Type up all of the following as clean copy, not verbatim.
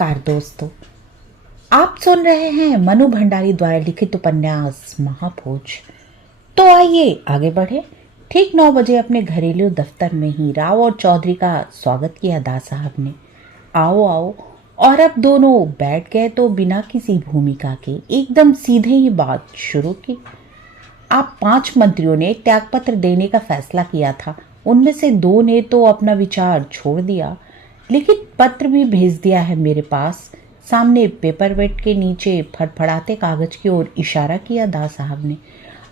नमस्कार दोस्तों। आप सुन रहे हैं मनु भंडारी द्वारा लिखित उपन्यास महाभोज। तो आइए आगे बढ़े। ठीक 9 बजे अपने घरेलू दफ्तर में ही राव और चौधरी का स्वागत किया दास साहब ने। आओ आओ। और अब दोनों बैठ गए तो बिना किसी भूमिका के एकदम सीधे ही बात शुरू की। आप 5 मंत्रियों ने त्यागपत्र देने का फैसला किया था। उनमें से 2 ने तो अपना विचार छोड़ दिया, लेकिन पत्र भी भेज दिया है मेरे पास। सामने पेपर वेट के नीचे फड़फड़ाते कागज की ओर इशारा किया दास साहब ने।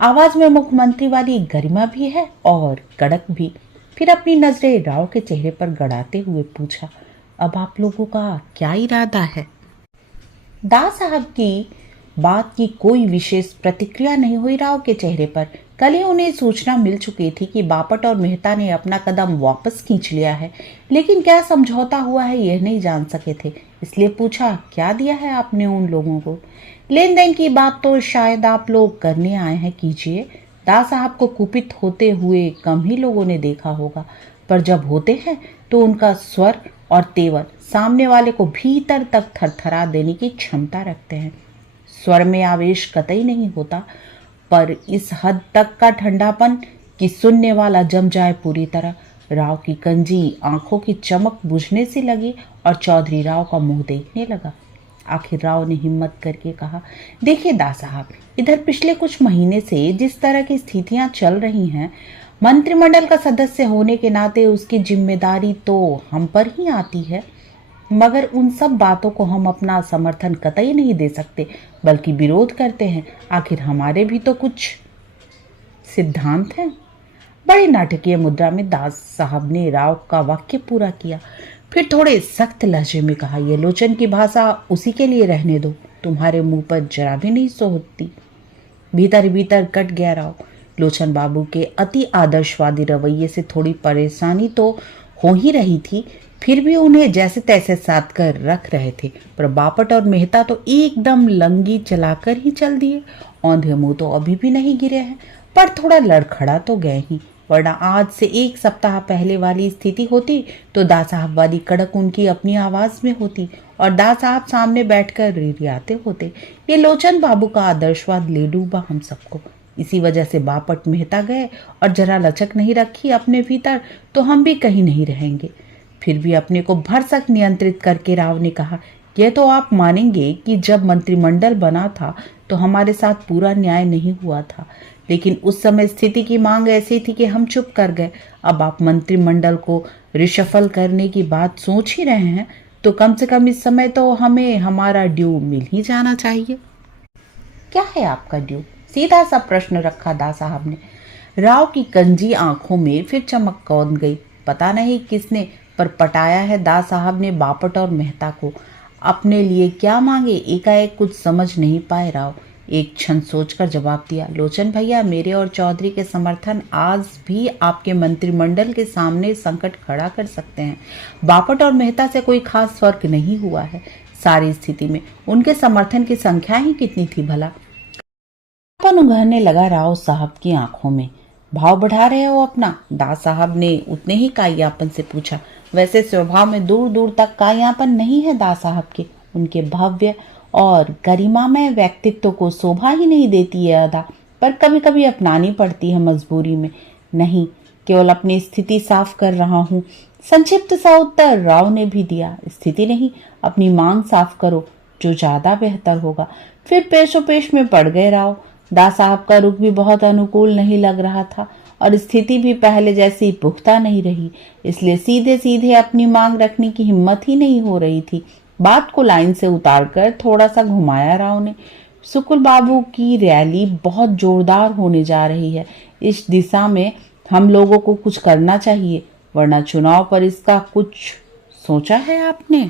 आवाज में मुख्यमंत्री वाली गरिमा भी है और कड़क भी। फिर अपनी नजरें राव के चेहरे पर गड़ाते हुए पूछा, अब आप लोगों का क्या इरादा है? दास साहब की बात की कोई विशेष प्रतिक्रिया नहीं हुई राव के चेहरे पर। कल ही उन्हें सूचना मिल चुकी थी कि बापट और मेहता ने अपना कदम वापस खींच लिया है, लेकिन क्या समझौता हुआ है यह नहीं जान सके थे। इसलिए पूछा, क्या दिया है आपने उन लोगों को? लेन देन की बात तो शायद आप लोग करने आए हैं, कीजिए। दास साहब को कुपित होते हुए कम ही लोगों ने देखा होगा, पर जब होते हैं तो उनका स्वर और तेवर सामने वाले को भीतर तक थरथरा देने की क्षमता रखते हैं। स्वर में आवेश कतई नहीं होता, पर इस हद तक का ठंडापन कि सुनने वाला जम जाए पूरी तरह। राव की कंजी आंखों की चमक बुझने सी लगी और चौधरी राव का मुंह देखने लगा। आखिर राव ने हिम्मत करके कहा, देखिए दास साहब, इधर पिछले कुछ महीने से जिस तरह की स्थितियां चल रही हैं, मंत्रिमंडल का सदस्य होने के नाते उसकी जिम्मेदारी तो हम पर ही आती है। मगर उन सब बातों को हम अपना समर्थन कतई नहीं दे सकते, बल्कि विरोध करते हैं। आखिर हमारे भी तो कुछ सिद्धांत हैं। बड़ी नाटकीय मुद्रा में दास साहब ने राव का वाक्य पूरा किया, फिर थोड़े सख्त लहजे में कहा, ये लोचन की भाषा उसी के लिए रहने दो, तुम्हारे मुंह पर जरा भी नहीं सोचती। भीतर भीतर कट गया राव। लोचन बाबू के अति आदर्शवादी रवैये से थोड़ी परेशानी तो हो ही रही थी, फिर भी उन्हें जैसे तैसे साथ कर रख रहे थे। पर बापट और मेहता तो एकदम लंगी चलाकर ही चल दिए। औंधे मुंह तो अभी भी नहीं गिरे हैं, पर थोड़ा लड़खड़ा तो गए ही, वरना आज से 1 सप्ताह पहले वाली स्थिति होती तो दास साहब वाली कड़क उनकी अपनी आवाज में होती और दास साहब सामने बैठकर रिरियाते होते। ये लोचन बाबू का आदर्शवाद ले डूबा हम सबको। इसी वजह से बापट मेहता गए और जरा लचक नहीं रखी अपने भीतर, तो हम भी कहीं नहीं रहेंगे। फिर भी अपने को भरसक नियंत्रित करके राव ने कहा, यह तो आप मानेंगे कि जब मंत्रिमंडल बना था तो हमारे साथ पूरा न्याय नहीं हुआ था, लेकिन उस समय स्थिति की मांग ऐसी थी कि हम चुप कर गए। अब आप मंत्रिमंडल को रिशफल करने की बात सोच ही रहे हैं, तो कम से कम इस समय तो हमें हमारा ड्यू मिल ही जाना चाहिए। क्या है आपका ड्यू? सीधा सा प्रश्न रखा दास साहब ने। राव की कंजी आंखों में फिर चमक कौंध गई। पता नहीं किसने पर पटाया है दास साहब ने बापट और मेहता को। अपने लिए क्या मांगे, एकाएक कुछ समझ नहीं पाए राव। एक क्षण सोचकर जवाब दिया, लोचन भैया, मेरे और चौधरी के समर्थन आज भी आपके मंत्रिमंडल के सामने संकट खड़ा कर सकते हैं। बापट और मेहता से कोई खास फर्क नहीं हुआ है। सारी स्थिति में उनके समर्थन की संख्या ही कितनी थी भला? अपन उगरने लगा राव साहब की आंखों में। भाव बढ़ा रहे हो अपना? दास साहब ने उतने ही काययापन से पूछा। वैसे स्वभाव में दूर दूर तक काययापन नहीं है दास साहब के। उनके भव्य और गरिमामय व्यक्तित्व को शोभा ही नहीं देती है अदा, पर कभी कभी अपनानी पड़ती है मजबूरी में। नहीं, केवल अपनी स्थिति साफ कर रहा हूँ। संक्षिप्त सा उत्तर राव ने भी दिया। स्थिति नहीं, अपनी मांग साफ करो, जो ज्यादा बेहतर होगा। फिर पेशो पेश में पड़ गए राव। दास साहब का रुख भी बहुत अनुकूल नहीं लग रहा था और स्थिति भी पहले जैसी पुख्ता नहीं रही, इसलिए सीधे सीधे अपनी मांग रखने की हिम्मत ही नहीं हो रही थी। बात को लाइन से उतारकर थोड़ा सा घुमाया राव ने। सुकुल बाबू की रैली बहुत जोरदार होने जा रही है। इस दिशा में हम लोगों को कुछ करना चाहिए, वरना चुनाव पर इसका कुछ सोचा है आपने?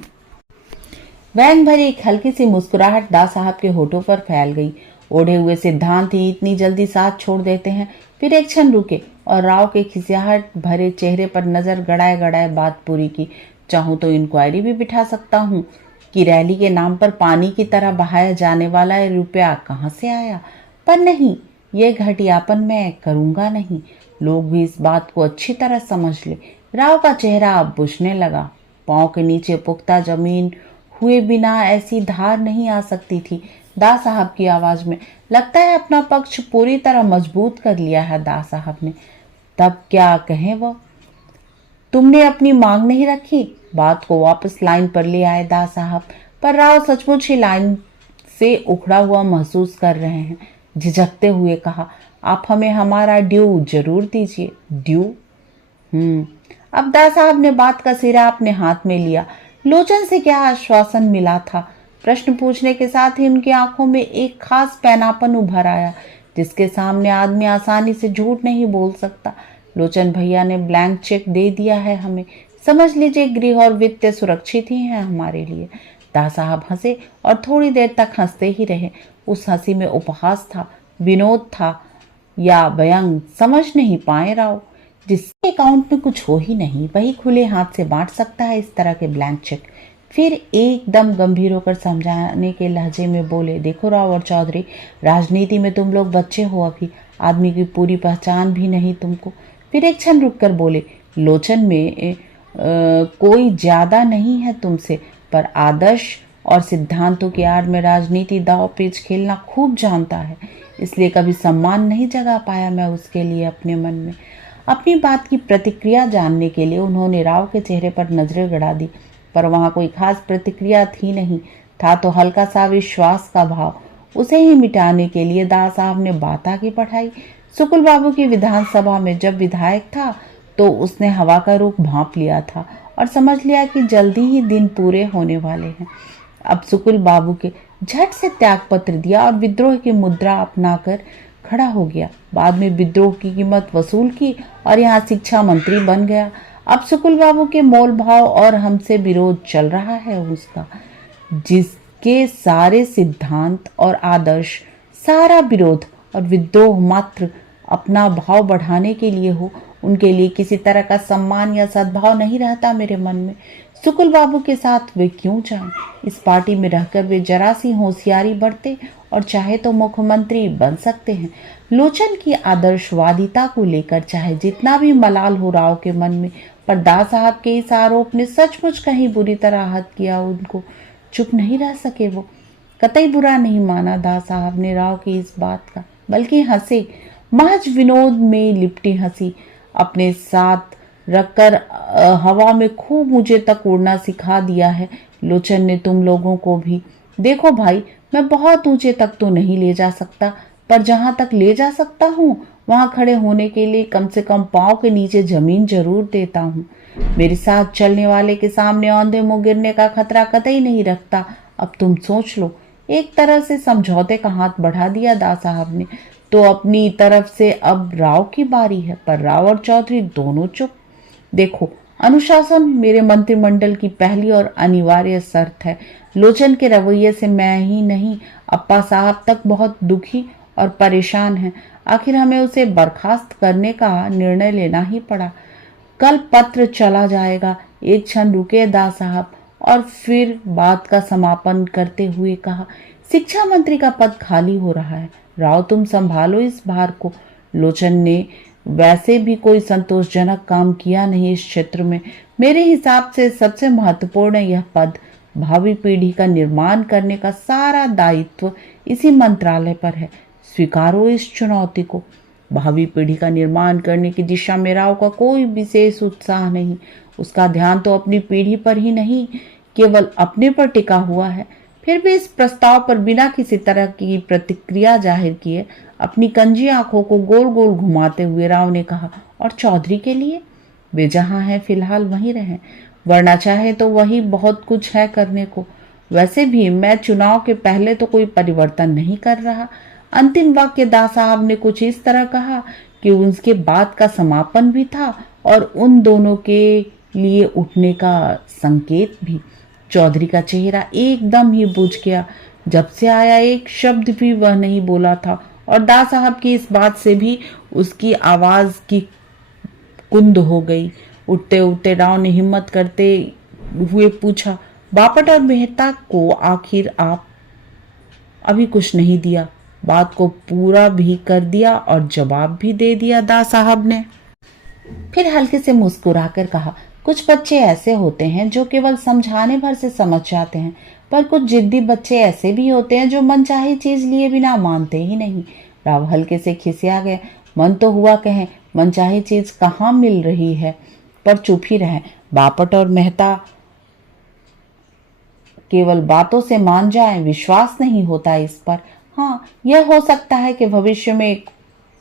व्यंग भरी एक हल्की सी मुस्कुराहट दास साहब के होठों पर फैल गई। ओढ़े हुए सिद्धांत ही इतनी जल्दी साथ छोड़ देते हैं? फिर एक क्षण रुके और राव के खिसियाहट भरे चेहरे पर नजर गड़ाए गड़ाए बात पूरी की। चाहूं तो इंक्वायरी भी बिठा सकता हूँ कि रैली के नाम पर पानी की तरह बहाया जाने वाला रुपया कहाँ से आया, पर नहीं, ये घटियापन मैं करूंगा नहीं। लोग भी इस बात को अच्छी तरह समझ ले। राव का चेहरा अब बुझने लगा। पांव के नीचे पुख्ता जमीन हुए बिना ऐसी धार नहीं आ सकती थी दा साहब की आवाज में। लगता है अपना पक्ष पूरी तरह मजबूत कर लिया है दा साहब ने। तब क्या कहें वो? तुमने अपनी मांग नहीं रखी? बात को वापस लाइन पर ले आए दा साहब, पर राव सचमुच ही लाइन से उखड़ा हुआ महसूस कर रहे हैं। झिझकते हुए कहा, आप हमें हमारा ड्यू जरूर दीजिए। ड्यू? अब दा साहब ने बात का सिरा अपने हाथ में लिया। लोचन से क्या आश्वासन मिला था? प्रश्न पूछने के साथ ही उनकी आंखों में एक खास पैनापन उभर आया, जिसके सामने आदमी आसानी से झूठ नहीं बोल सकता। लोचन भैया ने ब्लैंक चेक दे दिया है हमें, समझ लीजिए गृह और वित्त सुरक्षित ही है हमारे लिए। दा साहब हंसे और थोड़ी देर तक हंसते ही रहे। उस हंसी में उपहास था, विनोद था या व्यंग, समझ नहीं पाए राव। जिसके अकाउंट में कुछ हो ही नहीं वही खुले हाथ से बांट सकता है इस तरह के ब्लैंक चेक। फिर एकदम गंभीर होकर समझाने के लहजे में बोले, देखो राव और चौधरी, राजनीति में तुम लोग बच्चे हो, अभी आदमी की पूरी पहचान भी नहीं तुमको। फिर एक क्षण रुक कर बोले, लोचन में कोई ज्यादा नहीं है तुमसे, पर आदर्श और सिद्धांतों की आड़ में राजनीति दाव पेच खेलना खूब जानता है, इसलिए कभी सम्मान नहीं जगा पाया मैं उसके लिए अपने मन में। अपनी बात की प्रतिक्रिया जानने के लिए उन्होंने राव के चेहरे पर नजरें गड़ा दी, पर वहां कोई खास प्रतिक्रिया थी नहीं। था तो हल्का सा विश्वास का भाव। उसे ही मिटाने के लिए दा साहब ने बात आगे बढ़ाई। सुकुल बाबू की विधानसभा में जब विधायक था तो उसने हवा का रुख भांप लिया था और समझ लिया कि जल्दी ही दिन पूरे होने वाले हैं। अब सुकुल बाबू के झट से त्याग पत्र दिया और विद्रोह की मुद्रा अपनाकर खड़ा हो गया। बाद में विद्रोह की कीमत वसूल की और यहाँ शिक्षा मंत्री बन गया। अब सुकुल बाबू के मोल भाव और हमसे विरोध चल रहा है उसका, जिसके सारे सिद्धांत और आदर्श, सारा विरोध और विद्रोह मात्र अपना भाव बढ़ाने के लिए हो, उनके लिए किसी तरह का सम्मान या सद्भाव नहीं रहता मेरे मन में। सुकुल बाबू के साथ वे क्यों जाएं? इस पार्टी में रहकर वे जरा सी होशियारी बरते और चाहे तो मुख्यमंत्री बन सकते हैं। लोचन की आदर्शवादिता को लेकर चाहे जितना भी मलाल हो राव के मन में, पर दा साहब के इस आरोप ने सचमुच कहीं बुरी तरह आहत किया उनको। चुप नहीं रह सके वो। कतई बुरा नहीं माना दा साहब ने राव की इस बात का, बल्कि हंसे, महज विनोद में लिपटी हंसी। अपने साथ रखकर हवा में खूब ऊंचे तक उड़ना सिखा दिया है लोचन ने तुम लोगों को भी। देखो भाई, मैं बहुत ऊंचे तक तो नहीं ले जा सकता, पर जहां तक ले जा सकता हूँ वहां खड़े होने के लिए कम से कम पांव के नीचे जमीन जरूर देता हूँ। मेरे साथ चलने वाले के सामने औंधे मुंह गिरने का खतरा कतई नहीं रखता। अब तुम सोच लो। एक तरह से समझौते का हाथ बढ़ा दिया दा साहब ने। तो अपनी तरफ से अब राव की बारी है, पर राव और चौधरी दोनों चुप। देखो, अनुशासन मेरे मंत्रिमंडल की पहली और अनिवार्य शर्त है। लोचन के रवैये से मैं ही नहीं, अप्पा साहब तक बहुत दुखी और परेशान हैं। आखिर हमें उसे बर्खास्त करने का निर्णय लेना ही पड़ा। कल पत्र चला जाएगा। एक क्षण रुके दा साहब और फिर बात का समापन करते हुए कहा, शिक्षा मंत्री का पद खाली हो रहा है। राव, तुम संभालो इस भार को। लोचन ने वैसे भी कोई संतोषजनक काम किया नहीं इस क्षेत्र में। मेरे हिसाब से सबसे महत्वपूर्ण यह पद। भावी पीढ़ी का निर्माण करने का सारा दायित्व इसी मंत्रालय पर है। स्वीकारो इस चुनौती को। भावी पीढ़ी का निर्माण करने की दिशा में राव का कोई विशेष उत्साह नहीं। उसका ध्यान तो अपनी पीढ़ी पर ही नहीं, केवल अपने पर टिका हुआ है। फिर भी इस प्रस्ताव पर बिना किसी तरह की प्रतिक्रिया जाहिर किए अपनी कंजी आंखों को गोल गोल घुमाते हुए राव ने कहा, और चौधरी के लिए? वे जहां हैं फिलहाल वहीं रहें, वरना चाहे तो वही बहुत कुछ है करने को। वैसे भी मैं चुनाव के पहले तो कोई परिवर्तन नहीं कर रहा। अंतिम वाक्य दा साहब ने कुछ इस तरह कहा कि उसके बाद का समापन भी था और उन दोनों के लिए उठने का संकेत भी। चौधरी का चेहरा एकदम ही बुझ गया। जब से आया एक शब्द भी वह नहीं बोला था, और दा साहब की इस बात से भी उसकी आवाज की कुंद हो गई। उठते उठते राव ने हिम्मत करते हुए पूछा, बापट और मेहता को आखिर आप अभी कुछ नहीं दिया? बात को पूरा भी कर दिया और जवाब भी दे दिया दा साहब ने। फिर हल्के से मुस्कुराकर कहा, कुछ बच्चे ऐसे होते हैं जो केवल समझाने भर से समझ जाते हैं, पर कुछ जिद्दी बच्चे ऐसे भी होते हैं जो मनचाही चीज लिए बिना मानते ही नहीं। राव हल्के से खिसिया गए। मन तो हुआ कहें मनचाही चीज कहाँ मिल रही है, पर चुप ही रहे। बापट और मेहता केवल बातों से मान जाएं, विश्वास नहीं होता इस पर। हाँ, यह हो सकता है कि भविष्य में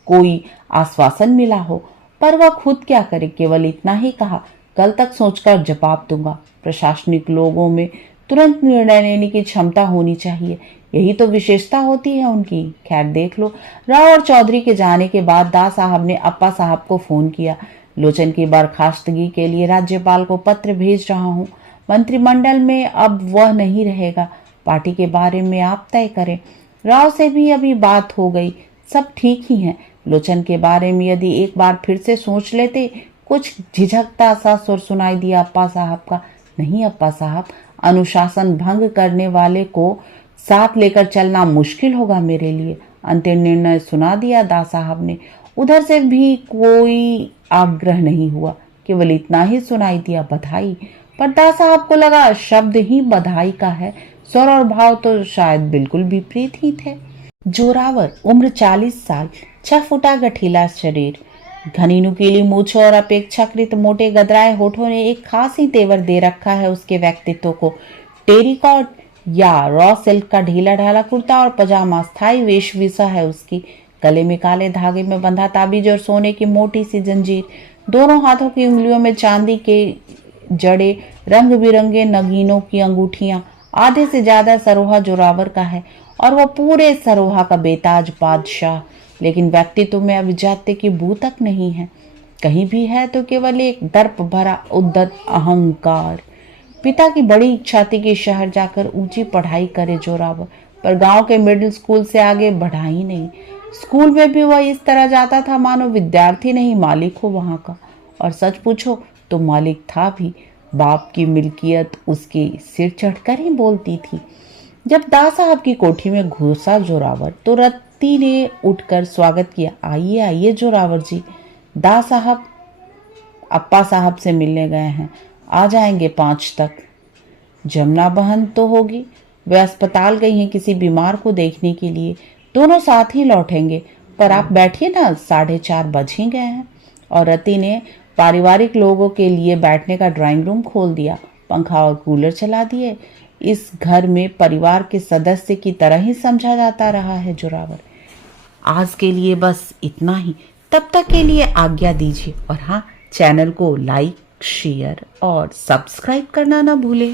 कोई आश्वासन मिला हो, पर वह खुद क्या करे, केवल इतना ही कहा, कल तक सोचकर जवाब दूंगा। प्रशासनिक लोगों में तुरंत निर्णय लेने की क्षमता होनी चाहिए, यही तो विशेषता होती है उनकी। खैर देख लो। राव और चौधरी के जाने के बाद दा साहब ने अप्पा साहब को फोन किया। लोचन की बर्खास्तगी के लिए राज्यपाल को पत्र भेज रहा हूँ। मंत्रिमंडल में अब वह नहीं रहेगा। पार्टी के बारे में आप तय करें। राव से भी अभी बात हो गई, सब ठीक ही है। लोचन के बारे में यदि एक बार फिर से सोच लेते। कुछ झिझकता सा सुर सुनाई दिया अप्पा साहब का। नहीं अप्पा साहब, अनुशासन भंग करने वाले को साथ लेकर चलना मुश्किल होगा मेरे लिए। अंतिम निर्णय सुना दिया दा साहब ने। उधर से भी कोई आग्रह नहीं हुआ, केवल इतना ही सुनाई दिया, बधाई। पर दा साहब को लगा शब्द ही बधाई का है, स्वर और भाव तो शायद बिल्कुल विपरीत ही थे। जोरावर, उम्र 40 साल, 6 फुटा गठीला शरीर, घनी नुकीली मूछों और अपेक्षाकृत मोटे गदराए होठों ने एक खास ही तेवर दे रखा है उसके व्यक्तित्व को। टेरिकॉट या रॉ सिल्क का ढीला ढाला कुर्ता और पजामा स्थायी वेशभूषा है उसकी। गले में काले धागे में बंधा ताबीज और सोने की मोटी सी जंजीर। दोनों हाथों की उंगलियों में चांदी के जड़े, रंग बिरंगे नगीनों की अंगूठियां। आधे से ज्यादा सरोहा जोरावर का है और वह पूरे सरोहा का बेताज बादशाह। लेकिन व्यक्तित्व में अभिजात्य की बू तक नहीं है। कहीं भी है तो केवल एक दर्प भरा उद्दत अहंकार। पिता की बड़ी इच्छा थी कि शहर जाकर ऊंची पढ़ाई करे जोरावर, पर गांव के मिडिल स्कूल से आगे बढ़ा ही नहीं। स्कूल में भी वह इस तरह जाता था मानो विद्यार्थी नहीं मालिक हो वहां का। और सच पूछो तो मालिक था भी। बाप की मिल्कियत उसके सिर चढ़कर ही बोलती थी। जब दा साहब की कोठी में घुसा जोरावर तो रत्ती ने उठकर स्वागत किया। आइए आइए जोरावर जी। दा साहब अप्पा साहब से मिलने गए हैं, आ जाएंगे 5 तक। जमुना बहन तो होगी, वे अस्पताल गई हैं किसी बीमार को देखने के लिए। दोनों साथ ही लौटेंगे। पर आप बैठिए ना, 4:30 बज ही गए हैं। और रति ने पारिवारिक लोगों के लिए बैठने का ड्राइंग रूम खोल दिया, पंखा और कूलर चला दिए। इस घर में परिवार के सदस्य की तरह ही समझा जाता रहा है जोरावर। आज के लिए बस इतना ही। तब तक के लिए आज्ञा दीजिए। और हाँ, चैनल को लाइक, शेयर और सब्सक्राइब करना ना भूलें।